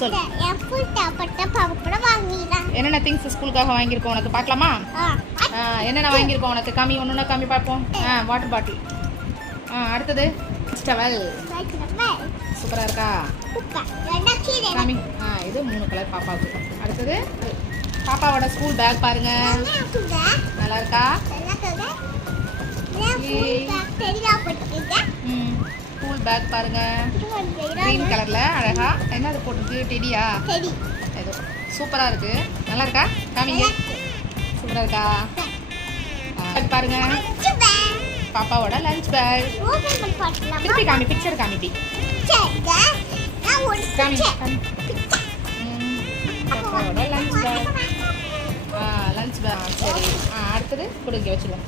சொல். என்னென்ன திங்ஸ் ஸ்கூலுக்காக வாங்கியிருக்கோம் உனக்கு பார்க்கலாமா? என்னென்ன வாங்கியிருக்கோம் உனக்கு? காமி ஒன்றுனா காமி பார்ப்போம். Water bottle. அடுத்தது டவல். சூப்பராக இருக்கா? காமி. இது 3 கலர் பாப்பாவுக்கு. அடுத்தது பாப்பாவோட ஸ்கூல் பேக் பாருங்க. நல்லா இருக்கா? ஸ்கூல் பேக் பாருங்க. கிரீன் கலர்ல அழகா. என்ன அது போட்டிருக்கு? டெடியா? ஏதோ சூப்பராக இருக்கு. நல்லா இருக்கா? காமிங்க. சூப்பராக இருக்கா? பாருங்க பாப்பாவோட லஞ்ச் பேக். திருப்பி காமி. பிக்சர் காமிப்பி. பாப்பாவோட லஞ்ச் பேக். Lunch back. சரி. அடுத்தது கொடுங்க வச்சுக்கலாம்.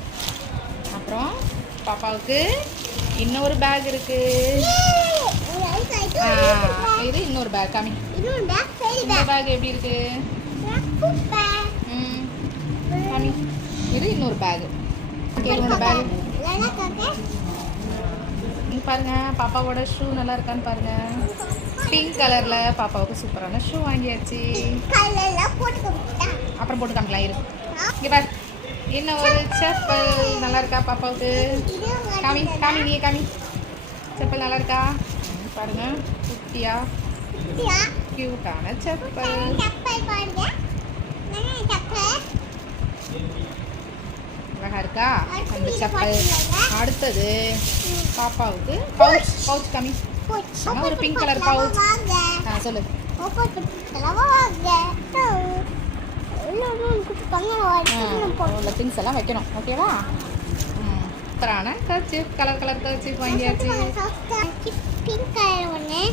அப்புறம் பாப்பாவுக்கு இன்னொரு பேக் இருக்கு. இது இன்னொரு பேக். காமி. இந்த பேக் எப்படி இருக்கு? காமி. இது இன்னொரு பேக். என்னோட பேக் பாருங்க. பாப்பாவோட ஷூ நல்லா இருக்கான்னு பாருங்க. பிங்க் கலர்ல பாப்பாவுக்கு சூப்பரான ஷூ வாங்கியாச்சு. அப்புறம் போட்டு காமிக்கலாம். இரு இங்க பாரு. என்ன ஒரு செப்பல் நல்லா இருக்கா பாப்பாவுக்கு? காமி காமி. நீ காமி. செப்பல் நல்லா இருக்கா பாருங்க. குட்டியா கியூட்டான செப்பல். அழகா இருக்கா அந்த செப்பல். அடுத்தது பாப்பாவுக்கு பவுச். பவுச் காமி. ஒரு பிங்க் கலர் பவுச். சொல்லு. திங்ஸ் எல்லாம் வைக்கணும். ஓகேவா? சூப்பரான கர்ச்சீஃப். கலர் கலர் கர்ச்சீஃப் வாங்கியாச்சு. பிங்க் கலர் ஒன்று.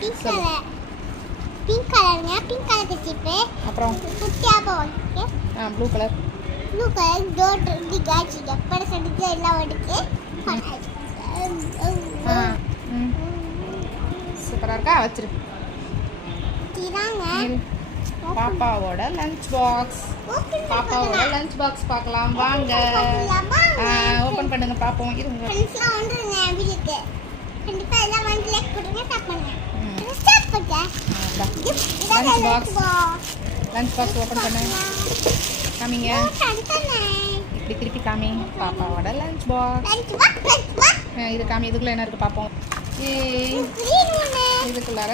Pink colour. பிங்க் கலருங்க. Pink colour kerchief. அப்புறம் குட்டியாக வாங்கிட்டு. Blue colour. ப்ளூ கலர் டோர் தி காட்சி எப்பட சடிச்சு எல்லாம் எடுத்து. சூப்பராக இருக்கா? வச்சிரு. பாப்பாவோட லஞ்ச் பாக்ஸ். பாப்பாவோட லஞ்ச் பாக்ஸ் பார்க்கலாம் வாங்க. ஓபன் பண்ணுங்க பாப்போம். இருங்க. Lunch box. Lunch box open பண்ணு. காமிங்க. இப்படி திருப்பி காமி. பாப்பாவோட லஞ்ச் பாக்ஸ். இது காமி. இதுக்குள்ள என்ன இருக்கு பார்ப்போம். இதுக்குள்ளார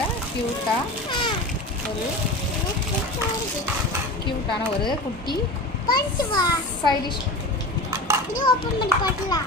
கியூட்டான ஒரு குட்டி சைடிஷ். இது ஓபன் பண்ணி பார்க்கலாம்.